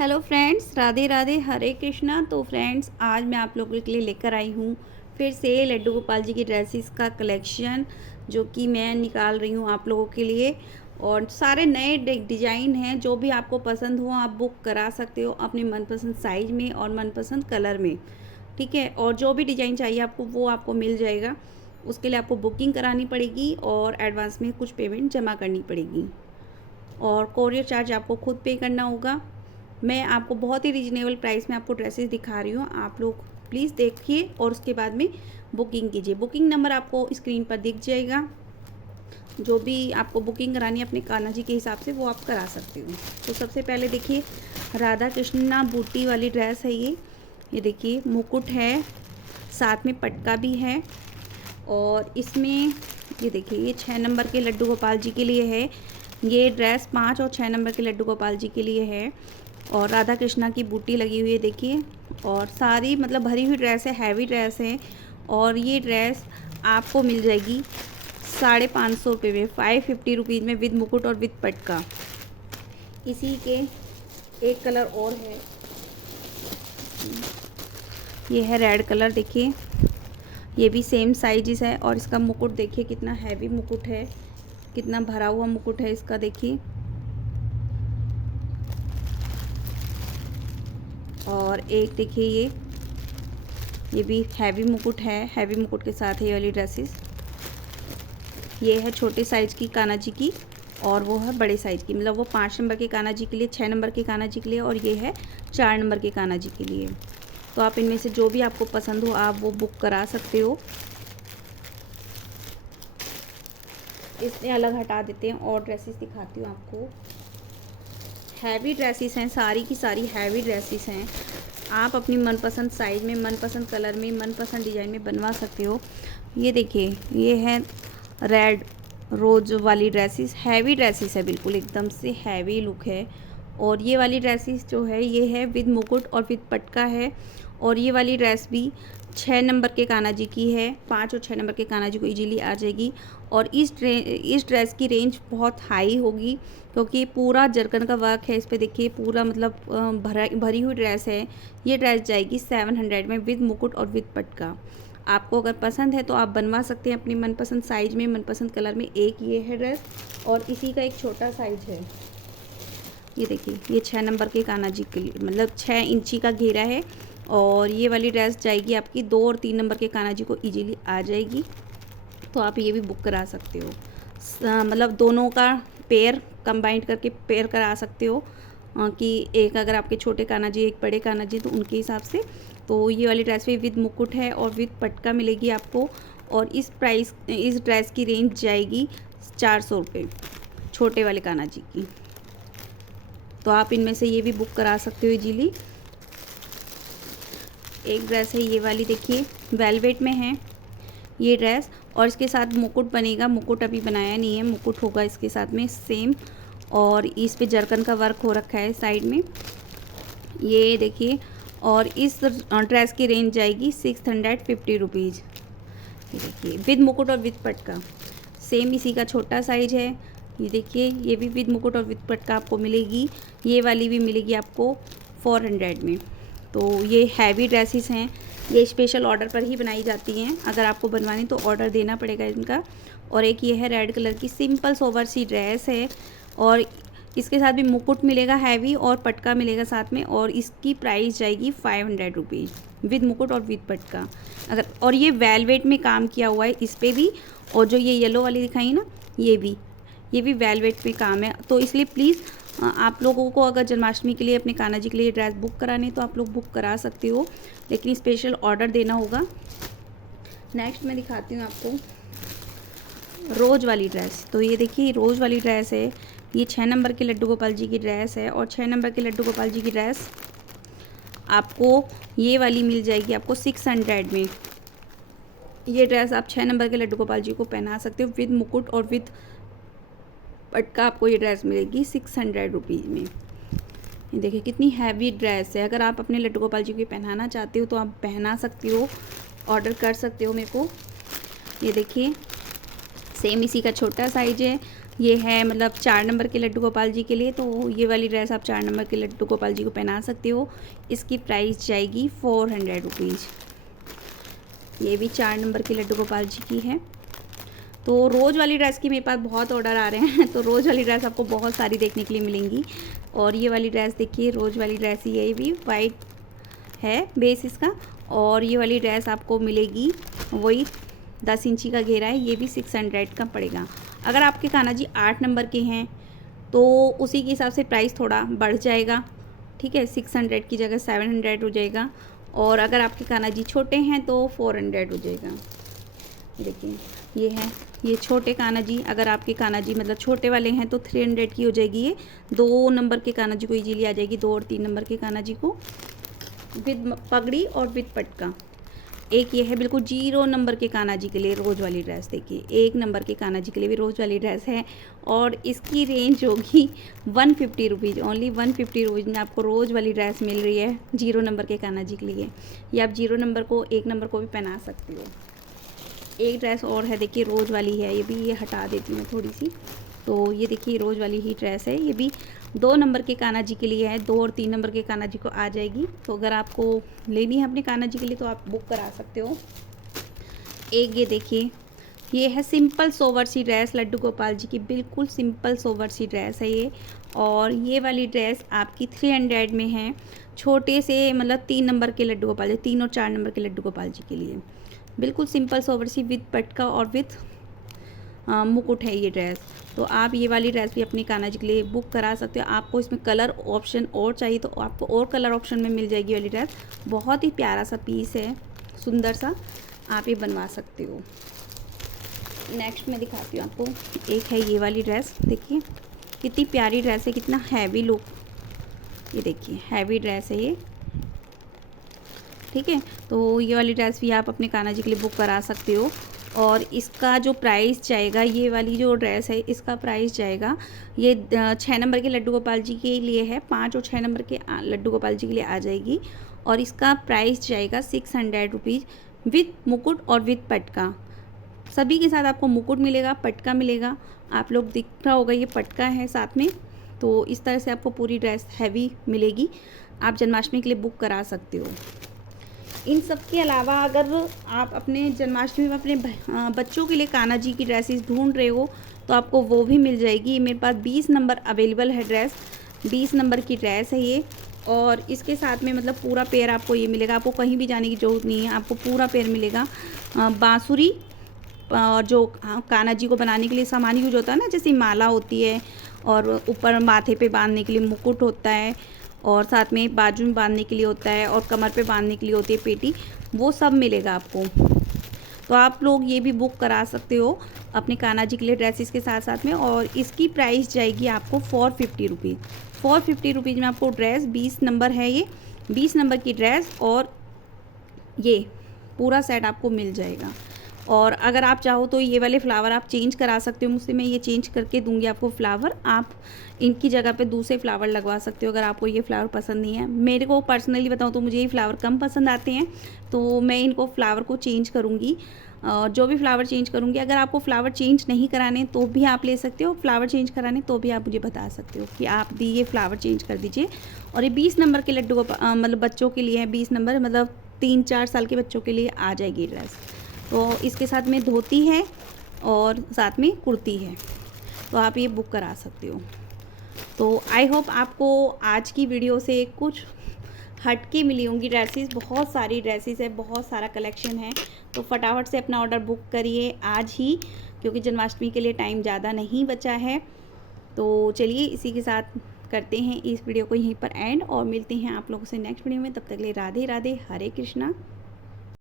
Hello friends, Radhe Radhe, हरे कृष्णा। तो friends, आज मैं आप लोगों के लिए लेकर आई हूँ फिर से लड्डू गोपाल जी की ड्रेसेस का कलेक्शन, जो कि मैं निकाल रही हूँ आप लोगों के लिए। और सारे नए डिज़ाइन हैं, जो भी आपको पसंद हो आप बुक करा सकते हो अपने मनपसंद साइज़ में और मनपसंद कलर में। ठीक है, और जो भी डिज़ाइन चाहिए आपको वो आपको मिल जाएगा। उसके लिए आपको बुकिंग करानी पड़ेगी और एडवांस में कुछ पेमेंट जमा करनी पड़ेगी, और कोरियर चार्ज आपको खुद पे करना होगा। मैं आपको बहुत ही रीजनेबल प्राइस में आपको ड्रेसेस दिखा रही हूँ। आप लोग प्लीज़ देखिए और उसके बाद में बुकिंग कीजिए। बुकिंग नंबर आपको स्क्रीन पर दिख जाएगा। जो भी आपको बुकिंग करानी है अपने कान्हा जी के हिसाब से वो आप करा सकते हो। तो सबसे पहले देखिए, राधा कृष्णा बूटी वाली ड्रेस है ये देखिए, मुकुट है, साथ में पटका भी है। और इसमें ये देखिए, ये 6 नंबर के लड्डू गोपाल जी के लिए है। ये ड्रेस 5 और 6 नंबर के लड्डू गोपाल जी के लिए है। और राधा कृष्णा की बूटी लगी हुई है देखिए। और सारी मतलब भरी हुई ड्रेस है, हैवी ड्रेस है। और ये ड्रेस आपको मिल जाएगी 550 रुपये में, 550 रुपीज़ में, विद मुकुट और विद पटका। इसी के एक कलर और है, ये है रेड कलर। देखिए, ये भी सेम साइज़ है। और इसका मुकुट देखिए कितना हैवी मुकुट है, कितना भरा हुआ मुकुट है इसका देखिए। और एक देखिए, ये भी हैवी मुकुट है। हैवी मुकुट के साथ है ये वाली ड्रेसेस। ये है छोटे साइज़ की कान्हा जी की, और वो है बड़े साइज़ की, मतलब वो 5 नंबर के कान्हा जी के लिए, 6 नंबर के कान्हा जी के लिए, और ये है 4 नंबर के कान्हा जी के लिए। तो आप इनमें से जो भी आपको पसंद हो आप वो बुक करा सकते हो। इसमें अलग हटा देते हैं और ड्रेसेस दिखाती हूँ आपको। हैवी ड्रेसेस हैं, सारी की सारी हैवी ड्रेसेस हैं। आप अपनी मनपसंद साइज़ में, मनपसंद कलर में, मनपसंद डिज़ाइन में बनवा सकते हो। ये देखिए, ये है रेड रोज वाली ड्रेसेस, हैवी ड्रेसेस है, बिल्कुल एकदम से हैवी लुक है। और ये वाली ड्रेसेस जो है ये है विद मुकुट और विद पटका है। और ये वाली ड्रेस भी 6 नंबर के कान्हा जी की है। 5 और 6 नंबर के कान्हा जी को इजीली आ जाएगी। और इस ड्रेस की रेंज बहुत हाई होगी, क्योंकि पूरा जरकन का वर्क है इस पे। देखिए पूरा मतलब भरी हुई ड्रेस है। ये ड्रेस जाएगी 700 में, विद मुकुट और विद पटका। आपको अगर पसंद है तो आप बनवा सकते हैं अपनी मनपसंद साइज़ में, मनपसंद कलर में। एक ये है ड्रेस, और इसी का एक छोटा साइज़ है। ये देखिए, ये 6 नंबर के कान्हा जी के लिए, मतलब 6 इंची का घेरा है। और ये वाली ड्रेस जाएगी आपकी 2 और 3 नंबर के कान्हा जी को इजीली आ जाएगी। तो आप ये भी बुक करा सकते हो। मतलब दोनों का पेयर कंबाइंड करके पेयर करा सकते हो, कि एक अगर आपके छोटे कान्हा जी, एक बड़े कान्हा जी, तो उनके हिसाब से। तो ये वाली ड्रेस भी विद मुकुट है और विद पटका मिलेगी आपको। और इस ड्रेस की रेंज जाएगी 400 रुपये, छोटे वाले कान्हा जी की। तो आप इनमें से ये भी बुक करा सकते हो इजीली। एक ड्रेस है ये वाली, देखिए वेलवेट में है ये ड्रेस, और इसके साथ मुकुट बनेगा। मुकुट अभी बनाया नहीं है, मुकुट होगा इसके साथ में सेम। और इस पे जरकन का वर्क हो रखा है साइड में, ये देखिए। और इस ड्रेस की रेंज जाएगी 650 रुपीज़। ये देखिए, विद मुकुट और विद पटका, सेम इसी का छोटा साइज है। ये देखिए, ये भी विद मुकुट और विद पटका आपको मिलेगी। ये वाली भी मिलेगी आपको 400 में। तो ये हैवी ड्रेसेस हैं, ये स्पेशल ऑर्डर पर ही बनाई जाती हैं। अगर आपको बनवानी तो ऑर्डर देना पड़ेगा इनका। और एक ये है रेड कलर की सिंपल सोवर सी ड्रेस है, और इसके साथ भी मुकुट मिलेगा हैवी, और पटका मिलेगा साथ में। और इसकी प्राइस जाएगी 500 रुपीज़, विद मुकुट और विद पटका। अगर, और ये वेलवेट में काम किया हुआ है इस पर भी। और जो ये येलो वाली दिखाई ना, ये भी वेलवेट में काम है। तो इसलिए प्लीज़ आप लोगों को अगर जन्माष्टमी के लिए अपने कान्हा जी के लिए ड्रेस बुक करानी तो आप लोग बुक करा सकते हो, लेकिन स्पेशल ऑर्डर देना होगा। नेक्स्ट मैं दिखाती हूँ आपको रोज़ वाली ड्रेस। तो ये देखिए, रोज़ वाली ड्रेस है। ये 6 नंबर के लड्डू गोपाल जी की ड्रेस है। और 6 नंबर के लड्डू गोपाल जी की ड्रेस आपको ये वाली मिल जाएगी आपको 600 में। ये ड्रेस आप 6 नंबर के लड्डू गोपाल जी को पहना सकते हो, विद मुकुट और विद पटका। आपको ये ड्रेस मिलेगी 600 रुपीज़ में। ये देखिए कितनी हैवी ड्रेस है। अगर आप अपने लड्डू गोपाल जी को पहनाना चाहते हो तो आप पहना सकते हो, ऑर्डर कर सकते हो मेरे को। ये देखिए, सेम इसी का छोटा साइज है। ये है मतलब 4 नंबर के लड्डू गोपाल जी के लिए, तो ये वाली ड्रेस आप 4 नंबर के लड्डू गोपाल जी को पहना सकते हो। इसकी प्राइस जाएगी 400 रुपीज़। ये भी 4 नंबर के लड्डू गोपाल जी की है। तो रोज़ वाली ड्रेस की मेरे पास बहुत ऑर्डर आ रहे हैं, तो रोज़ वाली ड्रेस आपको बहुत सारी देखने के लिए मिलेंगी। और ये वाली ड्रेस देखिए, रोज़ वाली ड्रेस ही है, ये भी वाइट है बेस इसका। और ये वाली ड्रेस आपको मिलेगी वही 10 इंची का घेरा है, ये भी 600 का पड़ेगा। अगर आपके कान्हा जी 8 नंबर के हैं तो उसी के हिसाब से प्राइस थोड़ा बढ़ जाएगा, ठीक है, 600 की जगह 700 हो जाएगा। और अगर आपके कान्हा जी छोटे हैं तो 400 हो जाएगा। देखिए ये है, ये छोटे कान्हा जी, अगर आपके कान्हा जी मतलब छोटे वाले हैं तो 300 की हो जाएगी। ये 2 नंबर के कान्हा जी को इजीली आ जाएगी, 2 और 3 नंबर के कान्हा जी को विद पगड़ी और विद पटका। एक ये है बिल्कुल 0 नंबर के कान्हा जी के लिए रोज़ वाली ड्रेस, देखिए 1 नंबर के कान्हा जी के लिए भी रोज़ वाली ड्रेस है। और इसकी रेंज होगी 150 रुपीज़, ओनली 150 रुपीज़ में आपको रोज़ वाली ड्रेस मिल रही है 0 नंबर के कान्हा जी के लिए। या आप 0 नंबर को 1 नंबर को भी पहना सकते हो। एक ड्रेस और है, देखिए रोज़ वाली है, ये भी, ये हटा देती हूँ थोड़ी सी। तो ये देखिए रोज़ वाली ही ड्रेस है, ये भी 2 नंबर के कान्हा जी के लिए है, 2 और 3 नंबर के कान्हा जी को आ जाएगी। तो अगर आपको लेनी है अपने कान्हा जी के लिए तो आप बुक करा सकते हो। एक ये देखिए, ये है सिंपल सोवर सी ड्रेस लड्डू गोपाल जी की, बिल्कुल सिंपल सोवर सी ड्रेस है ये। और ये वाली ड्रेस आपकी 300 में है, छोटे से मतलब 3 नंबर के लड्डू गोपाल जी, 3 और 4 नंबर के लड्डू गोपाल जी के लिए बिल्कुल सिंपल सोवर सी विद पटका और विद मुकुट है ये ड्रेस। तो आप ये वाली ड्रेस भी अपनी कान्हा जी के लिए बुक करा सकते हो। आपको इसमें कलर ऑप्शन और चाहिए तो आपको और कलर ऑप्शन में मिल जाएगी वाली ड्रेस। बहुत ही प्यारा सा पीस है, सुंदर सा, आप ये बनवा सकते हो। नेक्स्ट मैं दिखाती हूँ आपको, एक है ये वाली ड्रेस, देखिए कितनी प्यारी ड्रेस है, कितना हैवी लुक, ये देखिए हैवी ड्रेस है ये, ठीक है। तो ये वाली ड्रेस भी आप अपने कान्हा जी के लिए बुक करा सकते हो। और इसका जो प्राइस जाएगा, ये वाली जो ड्रेस है इसका प्राइस जाएगा, ये 6 नंबर के लड्डू गोपाल जी के लिए है, 5 और 6 नंबर के लड्डू गोपाल जी के लिए आ जाएगी। और इसका प्राइस जाएगा 600 रुपीज़ विद मुकुट और विद पटका। सभी के साथ आपको मुकुट मिलेगा, पटका मिलेगा। आप लोग दिख रहा होगा ये पटका है साथ में। तो इस तरह से आपको पूरी ड्रेस हैवी मिलेगी, आप जन्माष्टमी के लिए बुक करा सकते हो। इन सब के अलावा अगर आप अपने जन्माष्टमी में अपने बच्चों के लिए कान्हा जी की ड्रेसेस ढूंढ रहे हो तो आपको वो भी मिल जाएगी। मेरे पास 20 नंबर अवेलेबल है ड्रेस, 20 नंबर की ड्रेस है ये। और इसके साथ में मतलब पूरा पेयर आपको ये मिलेगा, आपको कहीं भी जाने की ज़रूरत नहीं है, आपको पूरा पेयर मिलेगा। बांसुरी और जो कान्हा जी को बनाने के लिए सामान यूज होता है ना, जैसे माला होती है और ऊपर माथे पे बांधने के लिए मुकुट होता है, और साथ में बाजू में बांधने के लिए होता है, और कमर पे बांधने के लिए होती है पेटी, वो सब मिलेगा आपको। तो आप लोग ये भी बुक करा सकते हो अपने कान्हा जी के लिए ड्रेसेस के साथ साथ में। और इसकी प्राइस जाएगी आपको 450 रुपीज़। 450 रुपीज़ में आपको ड्रेस 20 नंबर है ये, 20 नंबर की ड्रेस और ये पूरा सेट आपको मिल जाएगा। और अगर आप चाहो तो ये वाले फ्लावर आप चेंज करा सकते हो मुझसे, मैं ये चेंज करके दूंगी आपको फ्लावर, आप इनकी जगह पे दूसरे फ्लावर लगवा सकते हो अगर आपको ये फ्लावर पसंद नहीं है। मेरे को पर्सनली बताऊँ तो मुझे ये फ्लावर कम पसंद आते हैं, तो मैं इनको फ्लावर को चेंज करूँगी, जो भी फ्लावर चेंज करूँगी। अगर आपको फ्लावर चेंज नहीं कराने तो भी आप ले सकते हो, फ्लावर चेंज कराने तो भी आप मुझे बता सकते हो कि आप दी ये फ्लावर चेंज कर दीजिए। और ये 20 नंबर के लड्डू को मतलब बच्चों के लिए है, 20 नंबर मतलब 3-4 साल के बच्चों के लिए आ जाएगी ड्रेस। तो इसके साथ में धोती है और साथ में कुर्ती है, तो आप ये बुक करा सकते हो। तो आई होप आपको आज की वीडियो से कुछ हटके मिली होंगी ड्रेसेस। बहुत सारी ड्रेसेस है, बहुत सारा कलेक्शन है, तो फटाफट से अपना ऑर्डर बुक करिए आज ही, क्योंकि जन्माष्टमी के लिए टाइम ज़्यादा नहीं बचा है। तो चलिए इसी के साथ करते हैं इस वीडियो को यहीं पर एंड, और मिलते हैं आप लोगों से नेक्स्ट वीडियो में। तब तक के लिए राधे राधे, हरे कृष्णा।